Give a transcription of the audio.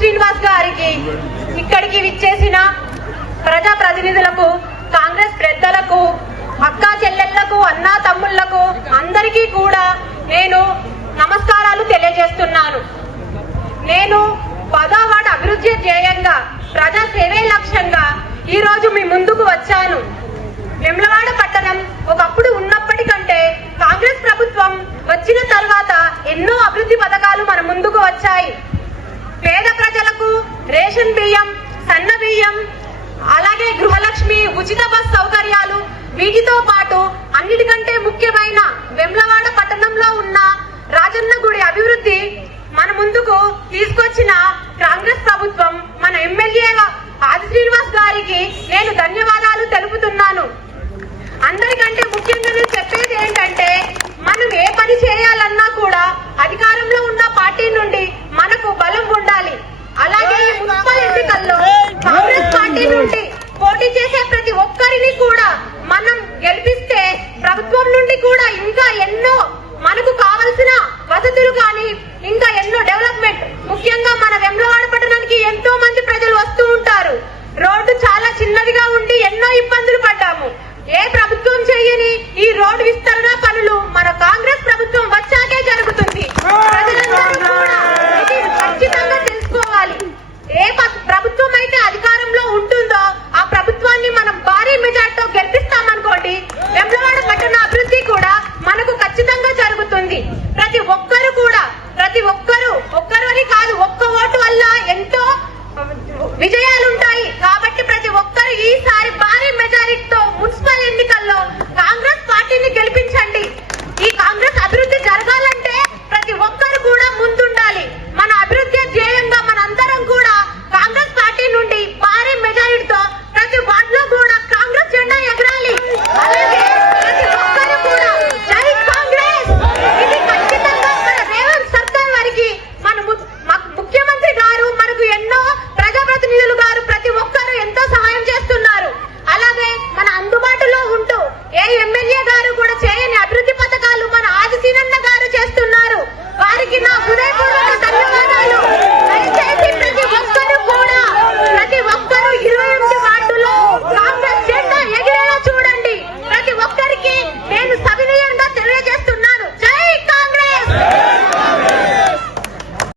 శ్రీనివాస్ గారికి, ఇక్కడికి విచ్చేసిన ప్రజా ప్రతినిధులకు, కాంగ్రెస్ పెద్దలకు, అక్కా చెల్లెళ్లకు, అన్నా తమ్ముళ్లకు అందరికీ కూడా నేను నమస్కారాలు తెలియజేస్తున్నాను. నేను 10వ వార్డు అభివృద్ధి ధ్యేయంగా, ప్రజా సేవే లక్ష్యంగా ఈ రోజు మీ ముందుకు వచ్చాను. వేములవాడ పట్టణం ఒకప్పుడు ఉన్నప్పటికంటే కాంగ్రెస్ ప్రభుత్వం వచ్చిన తర్వాత ఎన్నో అభివృద్ధి పథకాలు మన ముందుకు వచ్చాయి. పేద ప్రజలకు రేషన్ బియ్యం, సన్న బియ్యం, అలాగే గృహలక్ష్మి, ఉచిత బస్ సౌకర్యాలు, వీటితో పాటు అన్నిటికంటే ముఖ్యమైన వేములవాడ పట్టణంలో ఉన్న రాజన్న గుడి అభివృద్ధి మన ముందుకు తీసుకొచ్చిన కాంగ్రెస్ ప్రభుత్వం, మన ఎమ్మెల్యే ఆది శ్రీనివాస్ గారికి నేను ధన్యవాదాలు తెలుపుతున్నాను. అందరికంటే ముఖ్యంగా నేను చెప్పేది ఏంటంటే, మనం ఏ పని చేయాలన్నా కూడా అధికారంలో ఉన్న పార్టీ నుండి మనకు బలం ఉండాలి. అలాగే ఈ మున్సిపల్ ఎన్నికల్లో కాంగ్రెస్ పార్టీ నుండి పోటీ చేసే ప్రతి ఒక్కరిని కూడా మనం గెలిపిస్తే ప్రభుత్వం నుండి కూడా ఇంకా ఎన్నో మనకు కావలసిన వసతులు కానీ ఇంకా ఎన్నో డెవలప్మెంట్, ముఖ్యంగా మన వేములవాడ పట్టణానికి ఎంతో మంది ప్రజలు వస్తూ ఉంటారు. రోడ్డు చాలా చిన్నదిగా ఉండి ఎన్నో ఇబ్బందులు పడ్డాము. ఏ ప్రభుత్వం చేయని ఈ రోడ్డు విస్తరణ పనులు మన కాంగ్రెస్ ప్రభుత్వం వచ్చాకే జరుగుతుంది. ప్రజలందరూ కూడా ఇది ఖచ్చితంగా తెలుసుకోవాలి. ఏ ప్రభుత్వం అయితే అధికారంలో ఉంటుందో ఆ ప్రభుత్వాన్ని మనం భారీ మెజార్టీతో గెలిపిస్తామనుకోండి, వేములవాడ పట్టణ అభివృద్ధి కూడా మనకు ఖచ్చితంగా జరుగుతుంది. ప్రతి ఒక్కరు కూడా, ప్రతి ఒక్కరు అని కాదు, ఒక్క ఓటు వల్ల ఎంతో విజయాలుంటాయి. కాబట్టి ప్రతి ఒక్కరు ఈసారి భారీ మెజారిటీతో మున్సిపల్ ఎన్నికల్లో కాంగ్రెస్ పార్టీని గెలిపించండి.